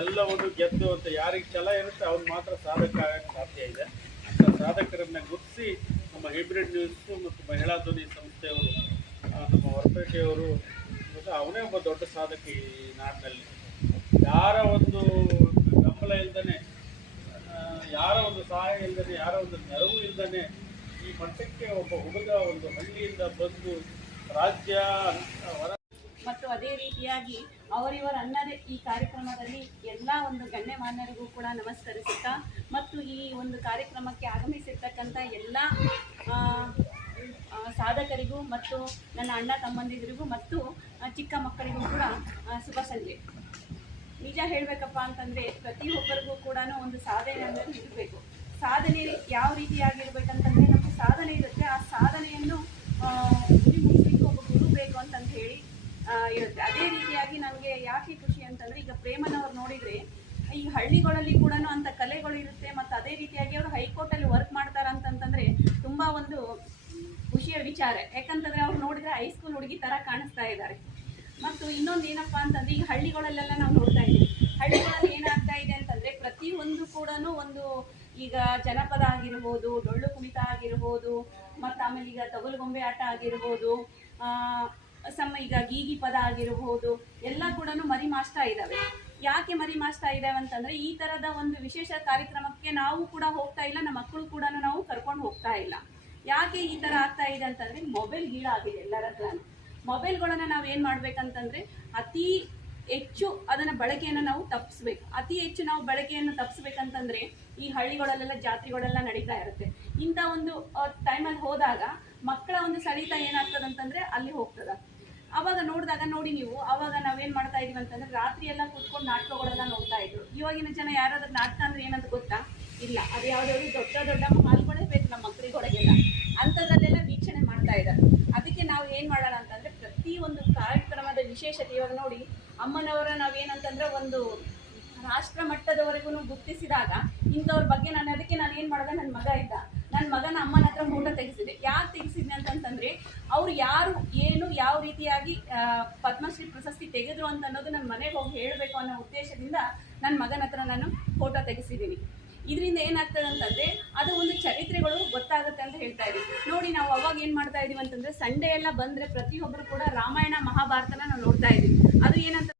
ಎಲ್ಲವನ್ನು ಗೆದ್ದು ಅಂತ ಯಾರಿಗೆ ಛಲ ಇರುತ್ತೆ ಅವ್ರು ಮಾತ್ರ ಸಾಧಕ ಆಗಕ್ಕೆ ಸಾಧ್ಯ ಇದೆ. ಅಂತ ಸಾಧಕರನ್ನ ಗುರುತಿಸಿ ನಮ್ಮ ಹೈಬ್ರಿಡ್ ನ್ಯೂಸು ಮತ್ತು ಮಹಿಳಾ ಧ್ವನಿ ಸಂಸ್ಥೆಯವರು, ನಮ್ಮ ಹೊರಪೇಟೆಯವರು, ಅವನೇ ಒಬ್ಬ ದೊಡ್ಡ ಸಾಧಕ ಈ ನಾಡಿನಲ್ಲಿ. ಯಾರ ಒಂದು ಬೆಂಬಲ ಇಲ್ದೇ, ಯಾರ ಒಂದು ಸಹಾಯ ಇಲ್ದೇ, ಯಾರ ಒಂದು ನೆರವು ಇಲ್ದೇ ಈ ಮಟ್ಟಕ್ಕೆ ಒಬ್ಬ ಹುಡುಗ ಒಂದು ಹಳ್ಳಿಯಿಂದ ಬಂದು ರಾಜ್ಯ ಮತ್ತು ಅದೇ ರೀತಿಯಾಗಿ ಅವರಿವರ ಅನ್ನದೇ ಈ ಕಾರ್ಯಕ್ರಮದಲ್ಲಿ ಎಲ್ಲ ಒಂದು ಗಣ್ಯಮಾನ್ಯರಿಗೂ ಕೂಡ ನಮಸ್ಕರಿಸುತ್ತಾ, ಮತ್ತು ಈ ಒಂದು ಕಾರ್ಯಕ್ರಮಕ್ಕೆ ಆಗಮಿಸಿರ್ತಕ್ಕಂಥ ಎಲ್ಲ ಸಾಧಕರಿಗೂ ಮತ್ತು ನನ್ನ ಅಣ್ಣ ತಮ್ಮಂದಿರಿಗೂ ಮತ್ತು ಚಿಕ್ಕ ಮಕ್ಕಳಿಗೂ ಕೂಡ ಶುಭ ಸಂಜೆ. ನಿಜ ಹೇಳಬೇಕಪ್ಪ ಅಂತಂದರೆ ಪ್ರತಿಯೊಬ್ಬರಿಗೂ ಕೂಡ ಒಂದು ಸಾಧನೆ ಅನ್ನೋದು ಇರಬೇಕು. ಸಾಧನೆ ಯಾವ ರೀತಿಯಾಗಿರ್ಬೇಕಂತಂದರೆ, ನಮಗೆ ಸಾಧನೆ ಇರುತ್ತೆ, ಆ ಸಾಧನೆಯನ್ನು ಗುರಿ ಮುಗಿಸ್ಲಿಕ್ಕೆ ಒಬ್ಬ ಗುರು ಬೇಕು ಅಂತಂದು ಹೇಳಿ ಇರುತ್ತೆ. ಅದೇ ರೀತಿಯಾಗಿ ನನಗೆ ಯಾಕೆ ಖುಷಿ ಅಂತಂದರೆ, ಈಗ ಪ್ರೇಮನವ್ರು ನೋಡಿದರೆ ಈ ಹಳ್ಳಿಗಳಲ್ಲಿ ಕೂಡ ಅಂಥ ಕಲೆಗಳು ಇರುತ್ತೆ, ಮತ್ತು ಅದೇ ರೀತಿಯಾಗಿ ಅವರು ಹೈಕೋರ್ಟಲ್ಲಿ ವರ್ಕ್ ಮಾಡ್ತಾರೆ ಅಂತಂತಂದರೆ ತುಂಬ ಒಂದು ಖುಷಿಯ ವಿಚಾರ. ಯಾಕಂತಂದರೆ ಅವ್ರು ನೋಡಿದರೆ ಹೈಸ್ಕೂಲ್ ಹುಡುಗಿ ಥರ ಕಾಣಿಸ್ತಾ ಇದ್ದಾರೆ. ಮತ್ತು ಇನ್ನೊಂದು ಏನಪ್ಪ ಅಂತಂದರೆ, ಈಗ ಹಳ್ಳಿಗಳಲ್ಲೆಲ್ಲ ನಾವು ನೋಡ್ತಾ ಇದ್ದೀವಿ, ಹಳ್ಳಿಗಳಲ್ಲಿ ಏನಾಗ್ತಾ ಇದೆ ಅಂತಂದರೆ ಪ್ರತಿಯೊಂದು ಕೂಡ ಒಂದು ಈಗ ಜನಪದ ಆಗಿರ್ಬೋದು, ಡೊಳ್ಳು ಕುಣಿತ ಆಗಿರ್ಬೋದು, ಮತ್ತು ಆಮೇಲೆ ಈಗ ತೊಗಲುಗೊಂಬೆ ಆಟ ಆಗಿರ್ಬೋದು, ಈಗ ಗೀಗಿ ಪದ ಆಗಿರ್ಬೋದು, ಎಲ್ಲ ಕೂಡ ಮರಿ ಮಾಸ್ತಾ ಇದ್ದಾವೆ. ಯಾಕೆ ಮರಿ ಮಾಸ್ತಾ ಇದ್ದಾವೆ ಅಂತಂದರೆ, ಈ ಥರದ ಒಂದು ವಿಶೇಷ ಕಾರ್ಯಕ್ರಮಕ್ಕೆ ನಾವು ಕೂಡ ಹೋಗ್ತಾ ಇಲ್ಲ, ನಮ್ಮ ಮಕ್ಕಳು ಕೂಡ ನಾವು ಕರ್ಕೊಂಡು ಹೋಗ್ತಾ ಇಲ್ಲ. ಯಾಕೆ ಈ ಥರ ಆಗ್ತಾ ಇದೆ ಅಂತಂದರೆ, ಮೊಬೈಲ್ ಗೀಳಾಗಿದೆ ಎಲ್ಲರ ಹತ್ರ. ಮೊಬೈಲ್ಗಳನ್ನು ನಾವು ಏನು ಮಾಡಬೇಕಂತಂದರೆ ಅತಿ ಹೆಚ್ಚು ಅದನ್ನು ಬಳಕೆಯನ್ನು ನಾವು ತಪ್ಪಿಸ್ಬೇಕು. ಅತಿ ಹೆಚ್ಚು ನಾವು ಬಳಕೆಯನ್ನು ತಪ್ಪಿಸ್ಬೇಕಂತಂದರೆ ಈ ಹಳ್ಳಿಗಳಲ್ಲೆಲ್ಲ ಜಾತ್ರೆಗಳೆಲ್ಲ ನಡೀತಾ ಇರುತ್ತೆ. ಇಂಥ ಒಂದು ಟೈಮಲ್ಲಿ ಹೋದಾಗ ಮಕ್ಕಳ ಒಂದು ಸೆಳೆತ ಏನಾಗ್ತದೆ ಅಂತಂದರೆ ಅಲ್ಲಿ ಹೋಗ್ತದೆ. ಆವಾಗ ನೋಡಿದಾಗ ನೋಡಿ ನೀವು, ಆವಾಗ ನಾವೇನು ಮಾಡ್ತಾ ಇದೀವಿ ಅಂತಂದರೆ ರಾತ್ರಿ ಎಲ್ಲ ಕೂತ್ಕೊಂಡು ನಾಟಕಗಳೆಲ್ಲ ನೋಡ್ತಾ ಇದ್ರು. ಇವಾಗಿನ ಜನ ಯಾರಾದ್ರೂ ನಾಟಕ ಅಂದರೆ ಏನಂತ ಗೊತ್ತಾ? ಇಲ್ಲ, ಅದು ಯಾವುದಾದ್ರು ದೊಡ್ಡ ದೊಡ್ಡ ಹಾಲ್ಗಳೇ ಬೇಕು ನಮ್ಮ ಮಕ್ಕಳಿಗೊಳಗೆಲ್ಲ, ಅಂಥದ್ರಲ್ಲೆಲ್ಲ ವೀಕ್ಷಣೆ ಮಾಡ್ತಾ ಇದ್ದಾರೆ. ಅದಕ್ಕೆ ನಾವು ಏನು ಮಾಡೋಣ ಅಂತಂದರೆ ಪ್ರತಿಯೊಂದು ಕಾರ್ಯಕ್ರಮದ ವಿಶೇಷತೆ, ಇವಾಗ ನೋಡಿ ಅಮ್ಮನವರ ನಾವೇನಂತಂದರೆ ಒಂದು ರಾಷ್ಟ್ರ ಮಟ್ಟದವರೆಗೂ ಗುರುತಿಸಿದಾಗ ಇಂಥವ್ರ ಬಗ್ಗೆ ಅದಕ್ಕೆ ನಾನು ಏನು ಮಾಡಿದೆ, ನನ್ನ ಮಗ ಇದ್ದ, ನನ್ನ ಮಗನ ಅಮ್ಮನ ಹತ್ರ ಫೋಟೋ ತೆಗೆಸಿದೆ. ಯಾಕೆ ತೆಗೆಸಿದ್ದೆ ಅಂತಂತಂದರೆ ಅವ್ರು ಯಾರು ಏನು ಯಾವ ರೀತಿಯಾಗಿ ಪದ್ಮಶ್ರೀ ಪ್ರಶಸ್ತಿ ತೆಗೆದ್ರು ಅಂತ ಅನ್ನೋದು ನನ್ನ ಮನೆಗೆ ಹೋಗಿ ಹೇಳಬೇಕು ಅನ್ನೋ ಉದ್ದೇಶದಿಂದ ನನ್ನ ಮಗನ ಹತ್ರ ನಾನು ಫೋಟೋ ತೆಗೆಸಿದ್ದೀನಿ. ಇದರಿಂದ ಏನಾಗ್ತದೆ ಅಂತಂದರೆ ಅದು ಒಂದು ಚರಿತ್ರೆಗಳು ಗೊತ್ತಾಗುತ್ತೆ ಅಂತ ಹೇಳ್ತಾ ಇದ್ದೀವಿ. ನೋಡಿ, ನಾವು ಅವಾಗ ಏನು ಮಾಡ್ತಾ ಇದ್ದೀವಿ ಅಂತಂದರೆ ಸಂಡೇ ಎಲ್ಲ ಬಂದರೆ ಪ್ರತಿಯೊಬ್ಬರು ಕೂಡ ರಾಮಾಯಣ ಮಹಾಭಾರತನ ನಾವು ನೋಡ್ತಾ ಇದ್ದೀವಿ. ಅದು ಏನಂತ